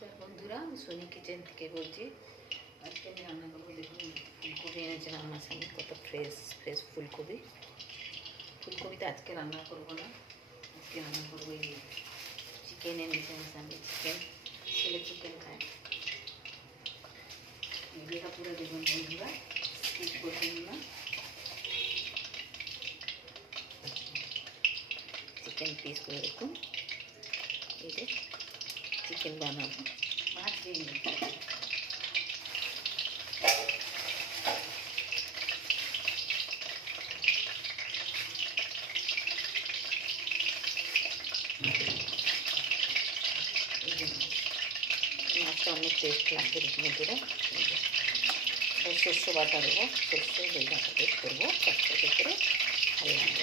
নমস্কার বন্ধুরা, আমি সোনি কিচেন থেকে বলছি। আজকে আমি রান্না করবো। দেখুন, ফুলকপি এনেছিলাম আমার সামনে, কত ফ্রেশ ফ্রেশ ফুলকপি। ফুলকপিতে আজকে রান্না করবো না, আজকে রান্না করবো এই চিকেন এনেছি আমার সামনে। চিকেন, ছেলে চিকেন খায়। ভিডিওটা পুরো দেখুন বন্ধুরা, স্কিপ করবেন না। চিকেন পিস করে দেখুন, এই যে চিকেন বানাবো। মাছ দিয়ে মাছটা অনেক টেস্ট লাগবে বন্ধুরা। শস্য বাটা দেবো, শস্য দই বাটা দিয়ে করবো, সবথেকে করে ভালো লাগবে।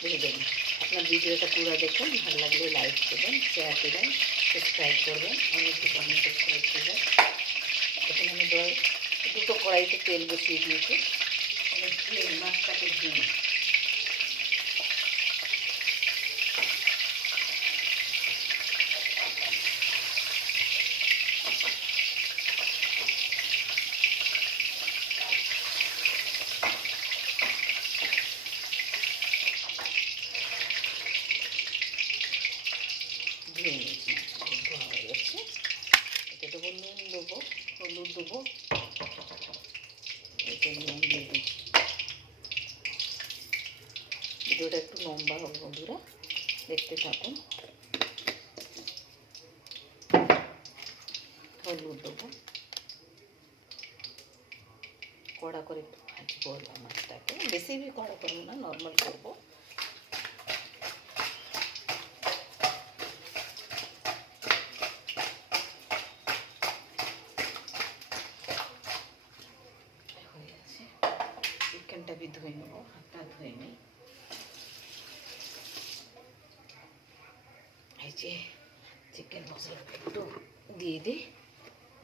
বুঝে দেবেন। আপনার ভিডিওটা পুরো দেখুন, ভালো লাগলে লাইক করবেন, শেয়ার দেবেন, সাবস্ক্রাইব করবেন, অনেকে কমেন্ট সাবস্ক্রাইব করবেন। এখানে আমি দুটো কড়াইতে তেল বসিয়ে দিয়েছি, মাছটাকে দিয়ে ধুয়ে নিয়েছি। ধোয়া হয়ে গেছে। এটা দেবো নুন, দেবো হলুদ, দেবো এটা নুন দিয়ে দিচ্ছি। ভিডিওটা একটু লম্বা হবে বন্ধুরা, দেখতে থাকুন। হলুদ দেবো, কড়া করে একটু ভাজবো মাছটাকে, বেশি কড়া করবো না, নর্মাল করবো। হয়ে গেছে, চিকেনটা ধুয়ে নেবো, হাতটা ধুয়ে নিই। এই যে চিকেন মশলাটা একটু দিয়ে দিই।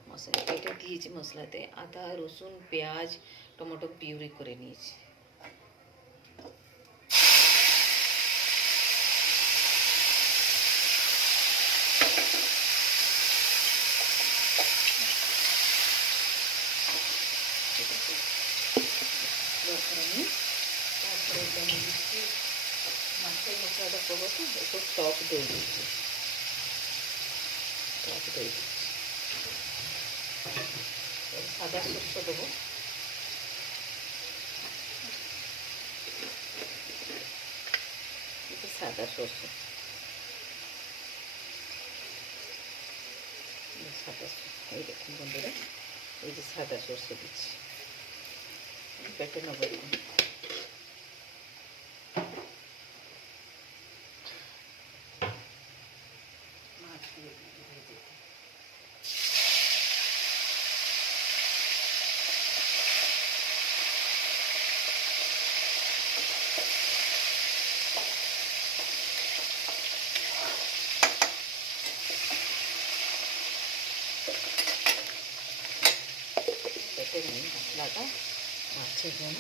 মশলা এটা দিয়েছি, মশলাতে আদা রসুন পেঁয়াজ টমেটো পিউরি করে নিয়েছি। তারপরে আমি দিচ্ছি মাছের মশলাটা করবো, তো একটু টক দই দিচ্ছি, টক দই দিচ্ছি। সাদা সরষে দেবো, সাদা সরষে, সাদা এই দেখুন বন্ধুরা, এই যে সাদা সরষে দিচ্ছি, বেটে নেবো। মাছ দিয়ে দিতে বেটে নিই মশলাটা মাছের জন্য।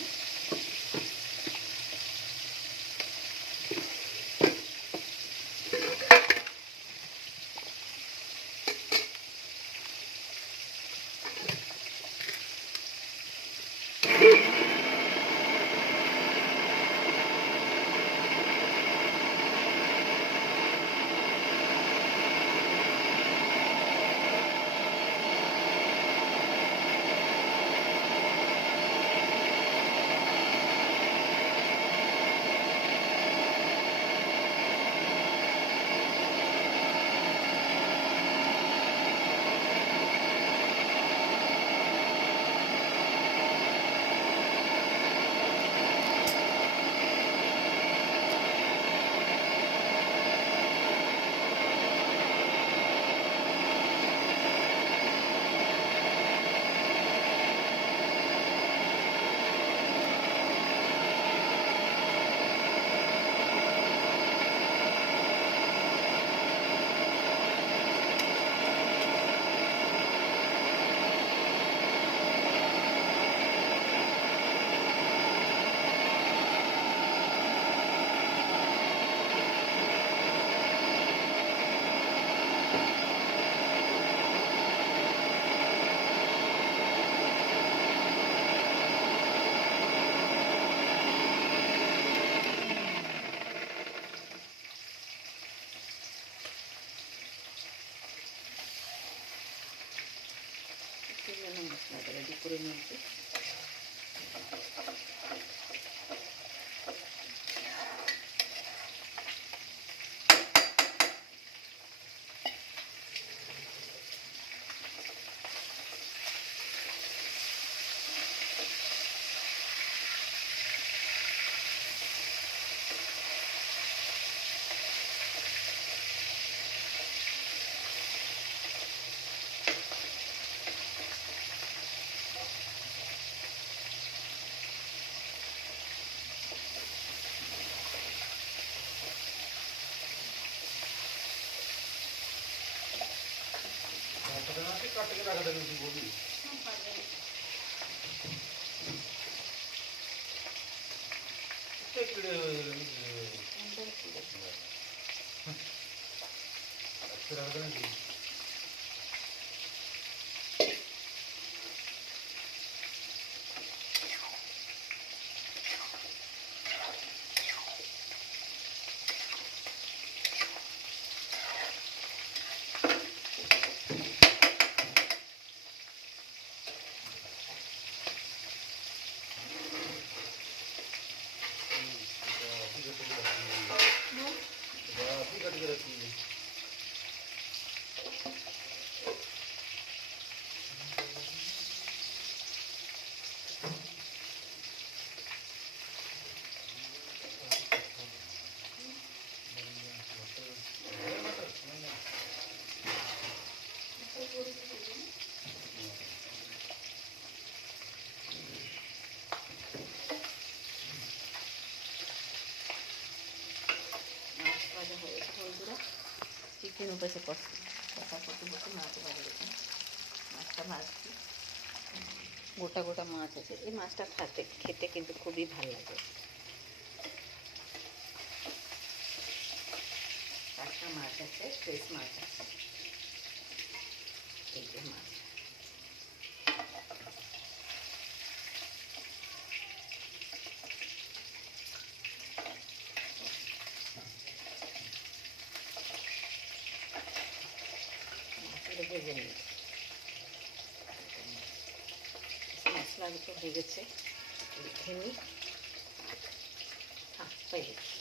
রেডি করে নিয়েছি। काट के रख देनी थी वो भी कितने कीड़े अच्छे रख देनी थी। বন্ধুরা চিকেন উঠেছে কষা করতে করতে মাছ ভাজা দেখুন, মাছটা ভাজছি, গোটা গোটা মাছ আছে। এই মাছটা খেতে কিন্তু খুবই ভালো লাগে। টাটকা মাছ আছে, ফ্রেশ মাছ আছে, এই যে মাছ। ভেজে নিই, মশলা তো হয়ে গেছে, রেখে নিই। হয়ে গেছে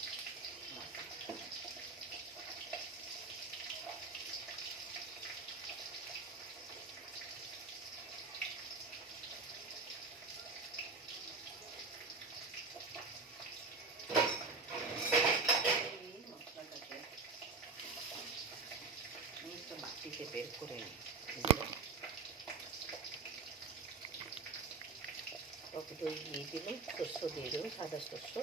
মশলাটাকে একটা বাটিতে বের করে নিই। টক দই দিয়ে দিলাম, শস্য দিয়ে দিলাম, সাদা শস্য।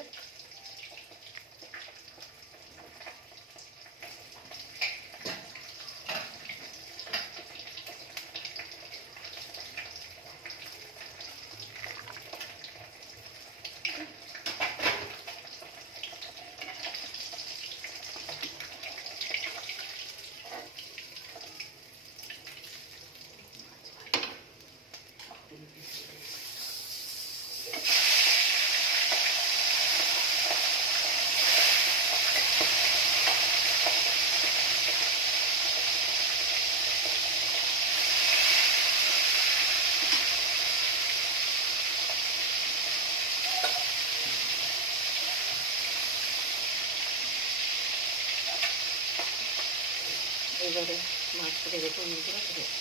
এবারে মাছটাকে দেখুন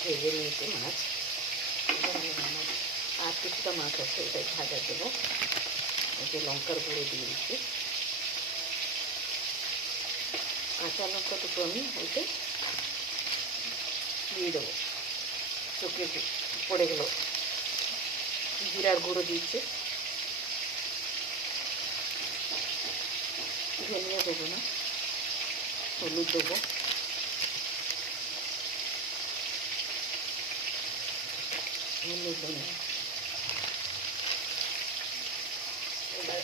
ভেজে নিয়েছি মাছ। এবার আমি আমার আর কিছুটা মাছ আছে, এটাই ভাজার জন্য এই যে লঙ্কার গুঁড়ো দিয়ে দিচ্ছি। কাঁচা লঙ্কা দুটো আমি ওইতে দিয়ে দেবো, চোখে পড়ে গেল। জিরার গুঁড়ো দিচ্ছি, ধনিয়া দেবো না, হলুদ দেবো, হলুদ দেবো। এবার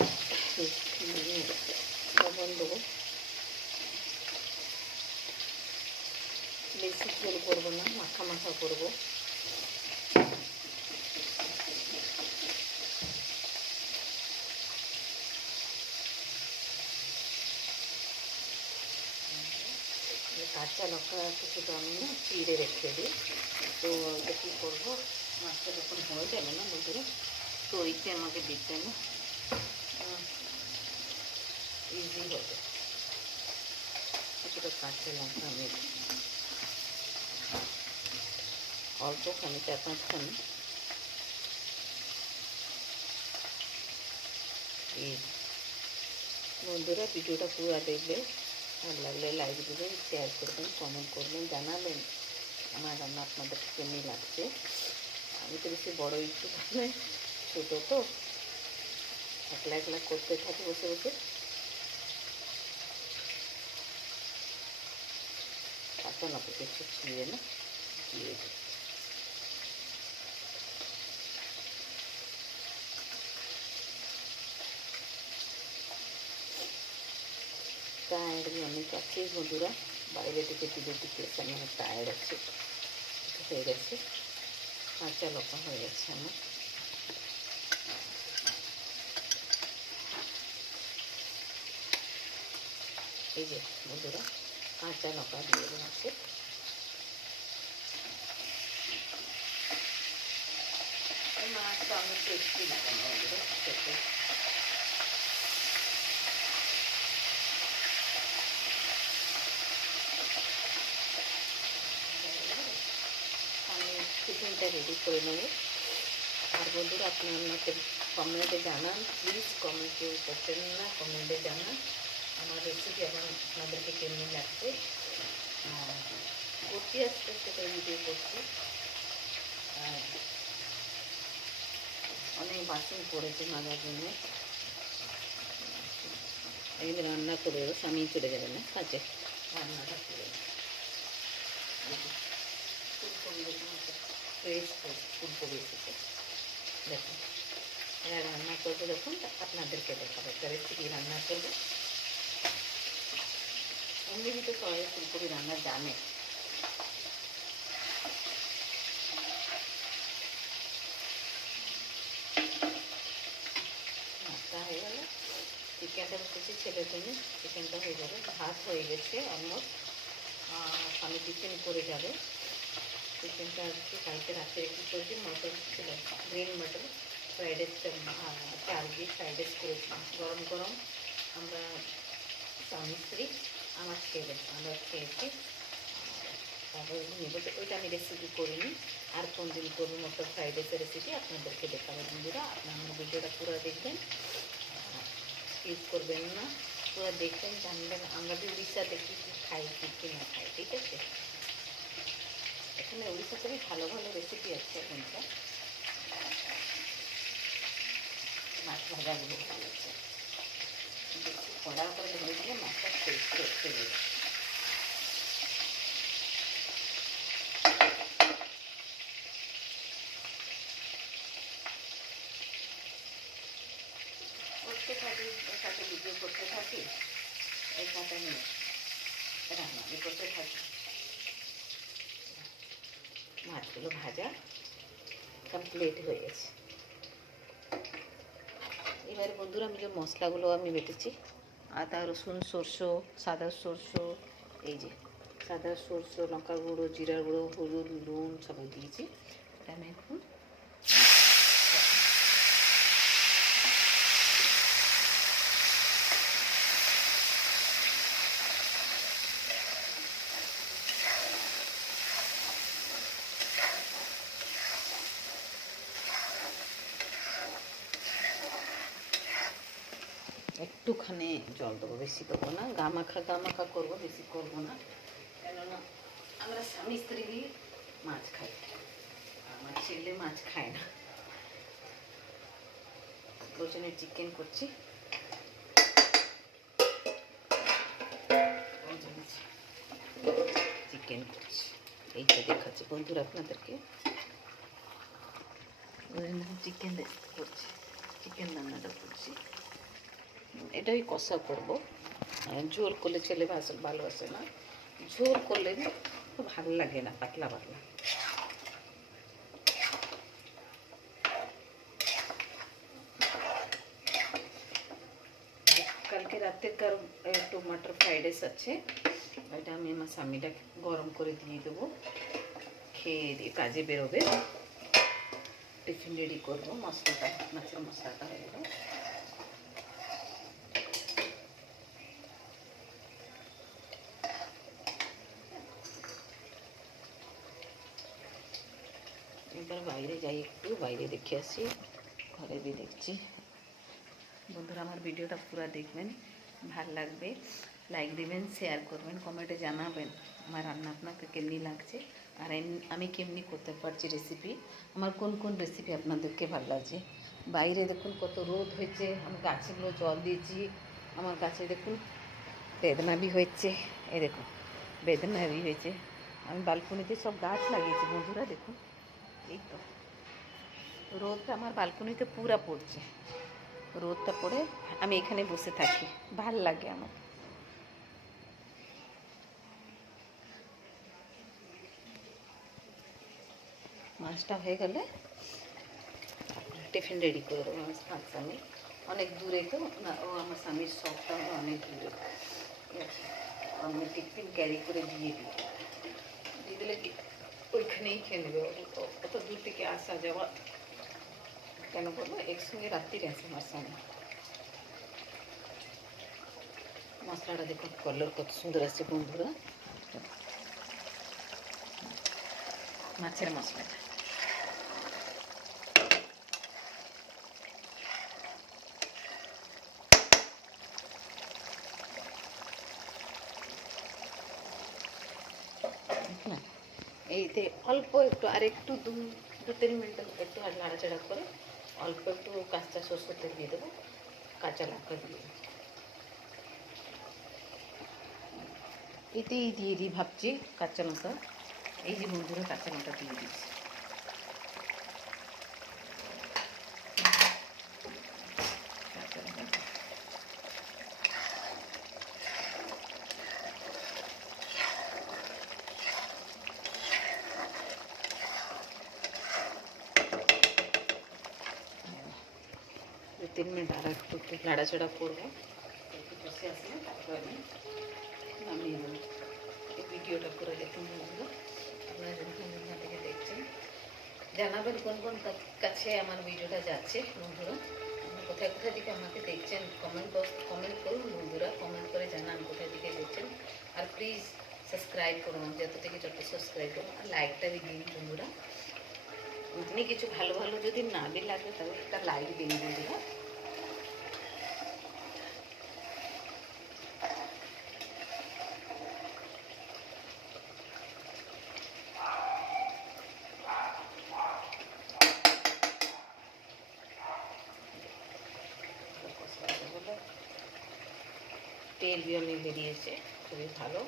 লবণ দেবো, বেশি ঝোল করবো না, মাখা মাখা করবো। কাঁচা লঙ্কা কিছুটা আমি না চিড়ে রেখে দিই, তো এটা কী করবো, মাছটা যখন হয়ে যাবে না বন্ধুরা, তো ওইতে আমাকে দিতে না ইজি হবে। কিছুটা কাঁচা লঙ্কা আমি অল্প খানি 4-5 খানি এই বন্ধুরা, ভিডিওটা পুরো দেখবে, ভালো লাগলে লাইক দেবেন, শেয়ার করবেন, কমেন্ট করবেন, জানাবেন আমার রান্না আপনাদের কেমনি লাগছে। আমি তো বেশি বড় ইউটিউব নয়, ছোটো তো, একলা একলা করতে থাকি বসে বসে। কাঁচা লঙ্কা কিছু ছিঁড়ে না দিয়ে দিই। টায়ার্ড আমি অনেক আছি বন্ধুরা, বাইরে থেকে টিকে আমি অনেক টায়ার্ড আছি, হয়ে গেছে, কাঁচা লঙ্কা হয়ে গেছে আমার। এই যে বন্ধুরা, কাঁচা লঙ্কা দিয়ে দিচ্ছে। মাছটা অনেক টেস্টি লাগে বন্ধুরা খেতে। আমি চিকেনটা রেডি করে নেব। আর বন্ধুরা, আপনারা আমাকে কমেন্টে জানান প্লিজ, কমেন্ট কেউ করছেন না, কমেন্টে জানান আমার রেসিপি আপনাদেরকে কেমনি লাগছে। করছি আস্তে আস্তে করে ভিডিও করছি। আর অনেক বাসন পড়েছে মাজার জন্য, একদিন রান্না করে দেবো, স্বামী চলে যাবে না কাজে, রান্নাটা করে ফুলকপি দেখুন, ফ্রেশ ফুলকপি এসেছে দেখুন। এরা রান্না করবো দেখুন, আপনাদেরকে দেখাবো একটা রেসিপি রান্না করবো। এমনি তো সবাই ফুলকপি রান্না জানে। ভাতটা হয়ে গেলে চিকেনটা বসেছি ছেলের জন্য, চিকেনটা হয়ে যাবে। ভাত হয়ে গেছে অলমোস্ট, আমি টিফিন করে যাবে। চিকেনটা আজকে কালকে রাত্রে কী করেছি, মটর ছিল, গ্রিন মটর ফ্রাইড রাইস, চাল দিয়ে ফ্রাইড রাইস করেছিলাম গরম গরম। আমরা স্বামী স্ত্রী আমার ছেলে আমরা খেয়েছি। তারপর নেবো, ওইটা আমি রেসিপি করিনি, আর কোন দিন করবো মটর ফ্রাইড রাইসের রেসিপি আপনাদেরকে দেখাবো বন্ধুরা। আপনারা আমার ভিডিওটা পুরো দেখবেন, স্কিপ করবেন না, পুরো দেখবেন, জানবেন আমরা যে উড়িষ্যাতে কী কী খাই, কী কী না খাই, ঠিক আছে। এখানে উড়িষ্যাতে ভালো ভালো রেসিপি আছে এখানকার। মাছ ভাজাগুলো ভালো আছে, বেশি কড়া করে ধরে দিলে মাছটা টেস্ট করতে হবে। করতে থাকি, এর সাথে ভিডিও করতে থাকি, এর সাথে আমি রান্না করতে থাকি। মাছগুলো ভাজা কমপ্লিট হয়ে গেছে। এবারে বন্ধুরা, আমি যে মশলাগুলো আমি বেটেছি, আদা রসুন সরষে, সাদা সরষে, এই যে সাদা সরষে, লঙ্কা গুঁড়ো, জিরা গুঁড়ো, হলুদ, নুন সবাই দিয়েছি। এটা আমি এখন একটুখানি জল দেবো, বেশি দেবো না, গামাখা করবো, বেশি করবো না, কেননা আমরা স্বামী স্ত্রী মাছ খাই, আমার ছেলে মাছ খায় না, ওই জন্য চিকেন করছি। চিকেন করছি, এইটা দেখাচ্ছি বন্ধুরা আপনাদেরকে। চিকেন করছি, চিকেন রান্নাটা করছি। এটাই কষা করবো, ঝোল করলে ছেলে ভালোবাসে না, ঝোল করলে খুব ভালো লাগে না, পাতলা পাতলা। কালকে রাতেরকার একটু মটর ফ্রাইড রাইস আছে, এটা আমি আমার স্বামীটাকে গরম করে দিয়ে দেবো, খেয়ে দিয়ে কাজে বেরোবে। টিফিন রেডি করবো। মশলাটা, মাছের মশলাটা হয়ে গেল। এবার বাইরে যাই, একটু বাইরে দেখে আসি, ঘরে দিয়ে দেখছি। বন্ধুরা আমার ভিডিওটা পুরো দেখবেন, ভাল লাগবে, লাইক দিবেন, শেয়ার করবেন, কমেন্টে জানাবেন আমার রান্না আপনাকে কেমনি লাগছে, আর আমি কেমনি করতে পারছি রেসিপি, আমার কোন কোন রেসিপি আপনাদেরকে ভালো লাগছে। বাইরে দেখুন কত রোদ হয়েছে, আমি গাছগুলো জল দিয়েছি, আমার গাছে দেখুন বেদনা বি হয়েছে, এই দেখুন বেদনা বি হয়েছে। আমি বালকনিতে সব গাছ লাগিয়েছি বন্ধুরা, দেখুন এই তো রোদটা আমার বালকনিতে পুরা পড়ছে, রোদটা পড়ে আমি এখানে বসে থাকি, ভাল লাগে আমার। মাছটা হয়ে গেলে টিফিন রেডি করে দেবো আমার স্বামী, অনেক দূরে তো না, ও আমার স্বামীর শপটা অনেক দূরে, ঠিক আছে, আমি টিফিন ক্যারি করে দিয়ে দিলে কি ওইখানেই খেয়ে নেবে, অত দূর থেকে আসা যাওয়া কেন বলবো, একসঙ্গে রাত্রিরে আসে আমার স্বামী। মশলাটা দেখুন কালার কত সুন্দর আছে বন্ধুরা, মাছের মশলাটা। দেখলেন, এইতে অল্প একটু আর একটু 2-3 মিনিট একটু আর নাড়াচাড়া করে অল্প একটু কাঁচা সরষের তেল দিয়ে দেবো, কাঁচা লঙ্কা দিয়ে দেবো, এতেই দিয়ে দিই ভাবছি কাঁচা লঙ্কা। এই যে বন্ধুরা কাঁচা লঙ্কা দিয়ে দিচ্ছি, কাঁচা লঙ্কা 2-3 মিনিট আর একটু নাড়াচাড়া করবো, একটু বসে আসলে তারপর আমি নামিয়ে দেবো। এই ভিডিওটা করে দেখুন বন্ধুরা, আপনারা যদি কোন থেকে দেখছেন জানাবেন কোন কোন কাছে আমার ভিডিওটা যাচ্ছে বন্ধুরা, আপনি কোথায় কোথায় থেকে আমাকে দেখছেন, কমেন্ট করুন বন্ধুরা, কমেন্ট করে জানান কোথায় থেকে দেখছেন, আর প্লিজ সাবস্ক্রাইব করুন, যত থেকে যত সাবস্ক্রাইব করুন, আর লাইকটা भी দিন বন্ধুরা, উতনি কিছু ভালো ভালো যদি না भी লাগে তবে একটা লাইক দিন বন্ধুরা। তেল भी অনেক বেরিয়েছে, খুবই ভালো।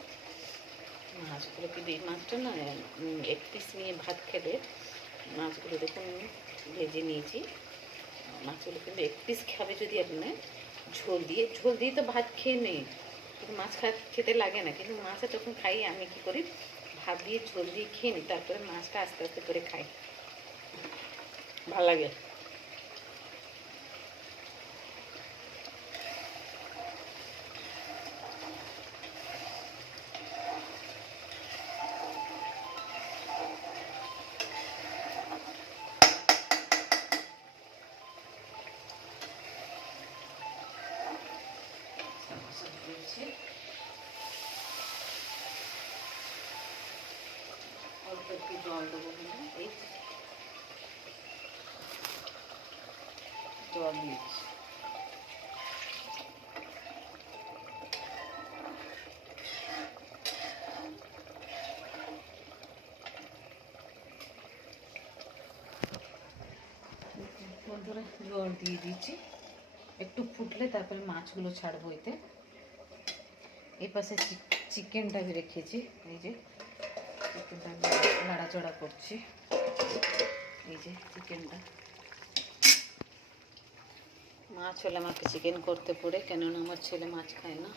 মাছগুলো কিন্তু এই মাছটা না এক পিস নিয়ে ভাত খেলে, মাছগুলো দেখুন ভেজে নিয়েছি, মাছগুলো কিন্তু এক পিস খাবে যদি আপনার ঝোল দিয়ে তো ভাত খেয়ে নেই, কিন্তু মাছ খেতে লাগে না, কিন্তু মাছটা যখন খাই আমি কী করি ভাত দিয়ে ঝোল দিয়ে খেয়ে নিই, তারপরে মাছটা আস্তে আস্তে করে খাই, ভালো লাগে। অল্প একটু জল দেবো, এই জল দিয়েছি, বন্ধুরা জল দিয়ে দিচ্ছি, একটু ফুটলে তারপরে মাছগুলো ছাড়বো এতে। এই পাশে চিকেনটা আমি রেখেছি, এই যে চিকেনটা নাড়াচড়া করছি, এই যে চিকেনটা, মাছ হলে আমাকে চিকেন করতে পড়ে, কেননা আমার ছেলে মাছ খায় না।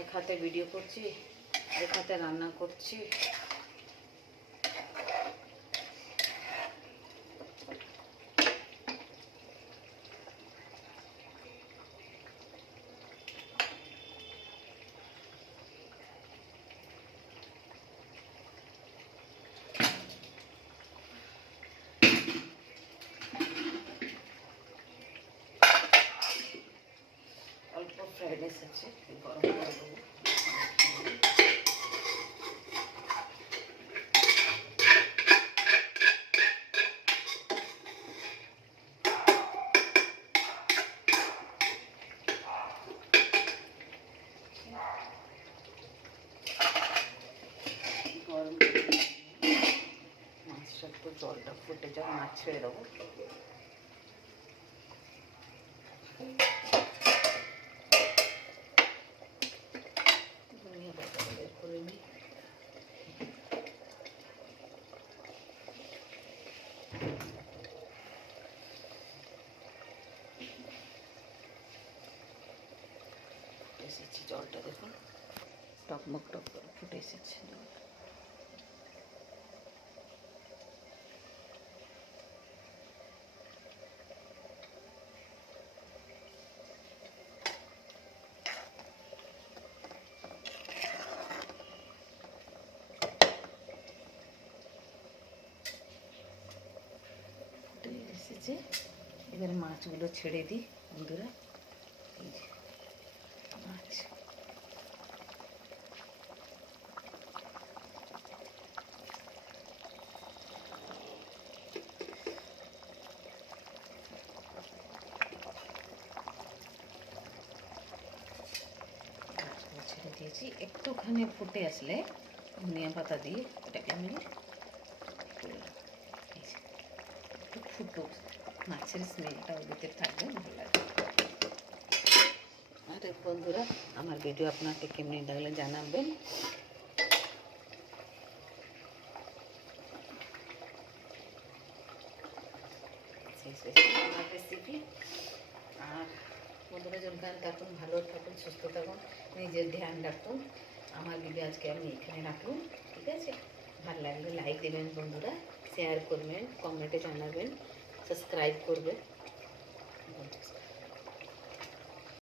এক হাতে ভিডিও করছি, এক হাতে রান্না করছি, তেল এসেছে, গরম করে দেবো। গরম করে মাছটা একটু জলটা ফুটে যাক, মাছ ছেড়ে দেবো। ধনিয়া পাতা বের করে নিই। এসেছি, জলটা দেখুন টকমক টক করে ফুটে এসেছে জলটা। ফুটে এসেছে, এবারে মাছগুলো ছেড়ে দিই বন্ধুরা। এই যে মাছ, ছেড়ে দিয়েছি। একটুখানি ফুটে আসলে ধনিয়া পাতা দিয়ে এটাকে আমি একটু ফুটো, মাছের স্মেলটা ওর ভিতরে থাকবে, ভালো লাগবে। আরে বন্ধুরা, আমার ভিডিও আপনাকে কেমনি লাগলে জানাবেন। আমার রেসিপি। আর বন্ধুরা যেমন থাকুন, ভালো থাকুন, সুস্থ থাকুন, নিজের ধ্যান রাখুন। আমার ভিডিও আজকে আমি এখানে রাখলাম, ঠিক আছে? ভালো লাগলে লাইক দেবেন বন্ধুরা, শেয়ার করবেন, কমেন্টে জানাবেন, সাবস্ক্রাইব করবেন।